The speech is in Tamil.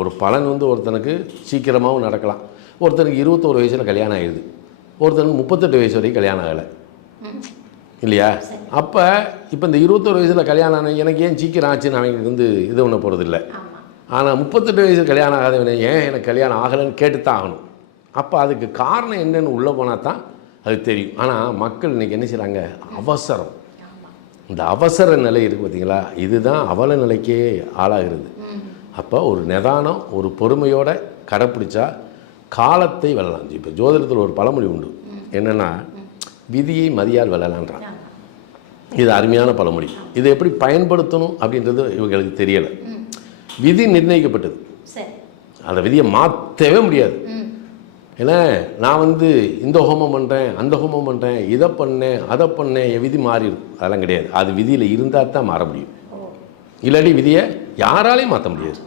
ஒரு பலன் வந்து ஒருத்தனுக்கு சீக்கிரமாகவும் நடக்கலாம், ஒருத்தனுக்கு 21 வயசில் கல்யாணம் ஆகிடுது, ஒருத்தனுக்கு 38 வயசு வரைக்கும் கல்யாணம் ஆகலை இல்லையா? அப்போ இப்போ இந்த 21 வயசில் கல்யாணம் ஆன எனக்கு ஏன் சீக்கிரம் ஆச்சுன்னு அவங்களுக்கு வந்து இது பண்ண போகிறது இல்லை. ஆனால் 38 வயசு கல்யாணம் ஆகாதவனே ஏன் எனக்கு கல்யாணம் ஆகலைன்னு கேட்டு தான் ஆகணும். அப்போ அதுக்கு காரணம் என்னன்னு உள்ளே போனால் தான் அது தெரியும். ஆனால் மக்கள் இன்றைக்கி என்ன செய்கிறாங்க, அவசரம். இந்த அவசர நிலை இருக்குது பார்த்தீங்களா, இதுதான் அவல நிலைக்கே ஆளாகிறது. அப்போ ஒரு நிதானம், ஒரு பொறுமையோடு கடைப்பிடிச்சா காலத்தை வெல்லலாம். இப்போ ஜோதிடத்தில் ஒரு பழமொழி உண்டு, என்னென்னா விதியை மதியால் வெல்லலான்றான். இது அருமையான பழமொழி. இதை எப்படி பயன்படுத்தணும் அப்படின்றது இவங்களுக்கு தெரியலை. விதி நிர்ணயிக்கப்பட்டது, அந்த விதியை மாற்றவே முடியாது. ஏன்னா நான் வந்து இந்த ஹோமம் பண்ணுறேன், அந்த ஹோமம் பண்ணுறேன், இதை பண்ணேன், அதை பண்ணேன், என் விதி மாறிடும், அதெல்லாம் கிடையாது. அது விதியில் இருந்தால் தான் மாற முடியும், இல்லாட்டி விதியை யாராலையும் மாற்ற முடியாது.